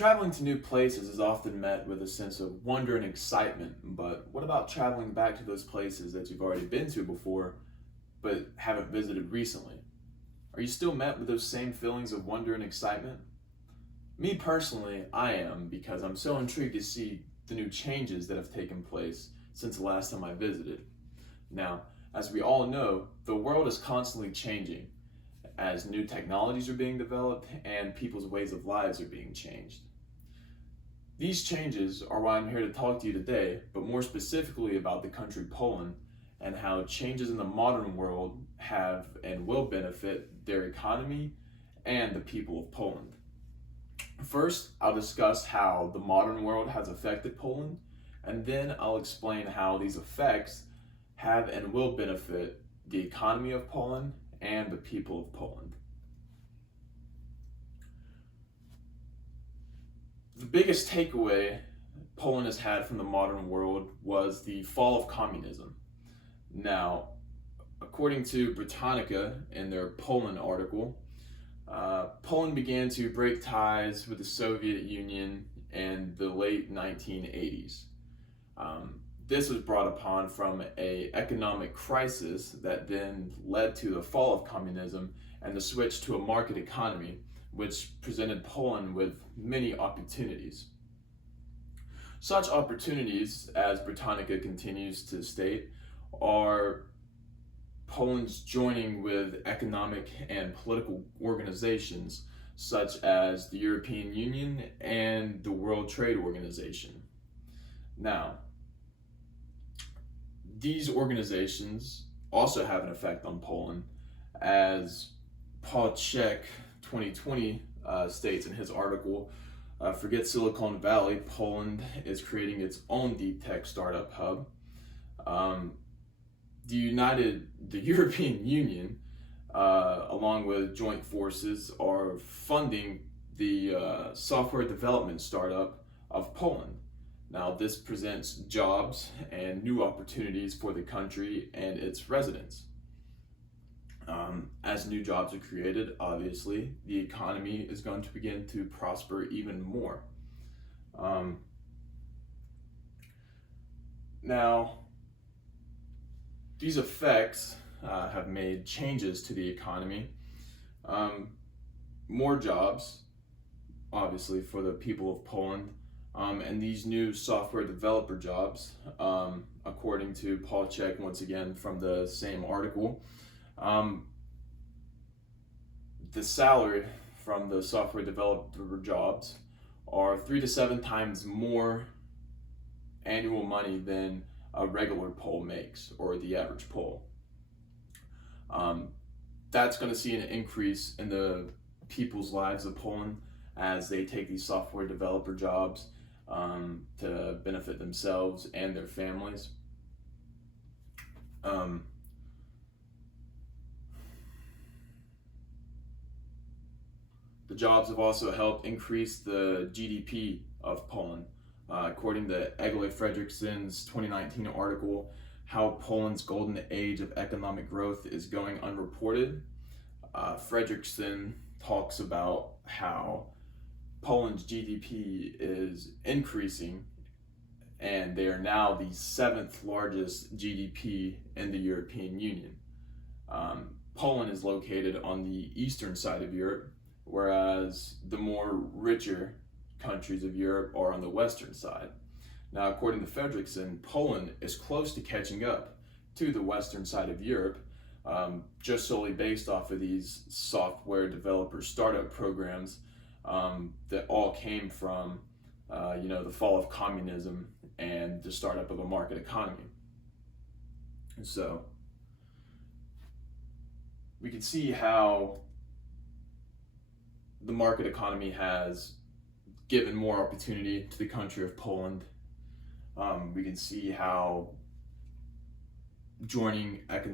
Traveling to new places is often met with a sense of wonder and excitement, but what about traveling back to those places that you've already been to before but haven't visited recently? Are you still met with those same feelings of wonder and excitement? Me personally, I am because I'm so intrigued to see the new changes that have taken place since the last time I visited. Now, as we all know, the world is constantly changing as new technologies are being developed and people's ways of lives are being changed. These changes are why I'm here to talk to you today, but more specifically about the country Poland and how changes in the modern world have and will benefit their economy and the people of Poland. First, I'll discuss how the modern world has affected Poland, and then I'll explain how these effects have and will benefit the economy of Poland and the people of Poland. The biggest takeaway Poland has had from the modern world was the fall of communism. Now, according to Britannica in their Poland article, Poland began to break ties with the Soviet Union in the late 1980s. This was brought upon from an economic crisis that then led to the fall of communism and the switch to a market economy, which presented Poland with many opportunities. Such opportunities, as Britannica continues to state, are Poland's joining with economic and political organizations such as the European Union and the World Trade Organization. Now, these organizations also have an effect on Poland, as Paul Chek 2020 states in his article, Forget Silicon Valley, Poland is creating its own deep tech startup hub. The European Union, along with joint forces, are funding the software development startup of Poland. Now, this presents jobs and new opportunities for the country and its residents. As new jobs are created, obviously, the economy is going to begin to prosper even more. Now, these effects have made changes to the economy. More jobs, obviously, for the people of Poland. And these new software developer jobs, according to Paul Chek, once again from the same article, the salary from the software developer jobs are 3 to 7 times more annual money than a regular Pole makes, or the average Pole. That's going to see an increase in the people's lives of Poland as they take these software developer jobs to benefit themselves and their families. The jobs have also helped increase the GDP of Poland. According to Egil Fredriksson's 2019 article, How Poland's Golden Age of Economic Growth is Going Unreported, Fredriksson talks about how Poland's GDP is increasing and they are now the 7th largest GDP in the European Union. Poland is located on the eastern side of Europe, whereas the more richer countries of Europe are on the western side. Now, according to Fredriksson, Poland is close to catching up to the western side of Europe, just solely based off of these software developer startup programs that all came from the fall of communism and the startup of a market economy. And so we can see how the market economy has given more opportunity to the country of Poland. We can see how joining economic